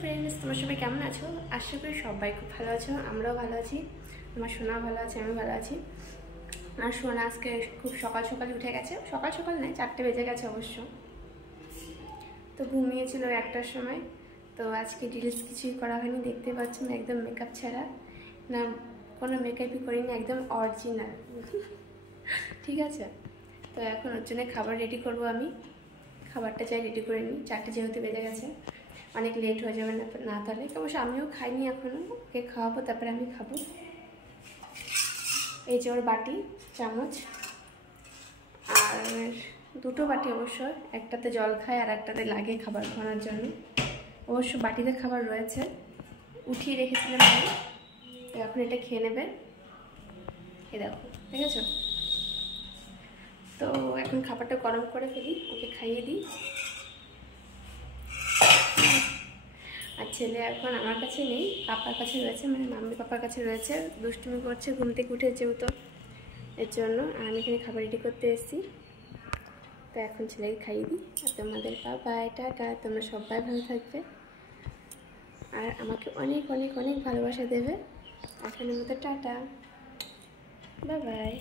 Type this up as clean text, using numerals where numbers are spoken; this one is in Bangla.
ফ্রেন্ডস, তোমরা সবাই কেমন আছো? আশা করি সবাই খুব ভালো আছো। আমরাও ভালো আছি, আমার সোনা ভালো আছে, আমি ভালো আছি। আর সোনা আজকে খুব সকাল সকাল উঠে গেছে। সকাল সকাল নয়, 4টে বেজে গেছে অবশ্য। তো ঘুমিয়েছিল 1টার সময়। তো আজকে রিলস কিছুই করা হয়নি, দেখতে পাচ্ছেন একদম মেকআপ ছাড়া, না কোনো মেকআপই করিনি, একদম অরিজিনাল। ঠিক আছে, তো এখন ওর জন্য খাবার রেডি করব। আমি খাবারটা চাই রেডি করে নিই, 4টে যেহেতু বেজে গেছে, অনেক লেট হয়ে যাবে না তাহলে। অবশ্য আমিও খাইনি এখনও, ওকে খাওয়াবো তারপরে আমি খাবো। এই যে ওর বাটি, চামচ, আর 2টো বাটি অবশ্য, একটাতে জল খায় আর একটাতে লাগে খাবার খাওয়ানোর জন্য। অবশ্য বাটিতে খাবার রয়েছে, উঠিয়ে রেখেছিলাম আমি। তো এখন এটা খেয়ে নেবে, এ দেখো, ঠিক আছে। তো এখন খাবারটা গরম করে ফেলি, ওকে খাইয়ে দিই। আর ছেলে এখন আমার কাছে নেই, পাপার কাছে রয়েছে, মানে মাম্মি পাপার কাছে রয়েছে, দুষ্টুমি করছে ঘুম থেকে উঠে যেহেতু, এর জন্য। আর আমি এখানে খাবার রেডি করতে এসেছি। তো এখন ছেলেকে খাইয়ে দিই। আর তোমাদের বাই টাটা, তোমরা সবাই ভালো থাকবে আর আমাকে অনেক অনেক অনেক ভালোবাসা দেবে। এখনের মতো টাটা, বাই বাই।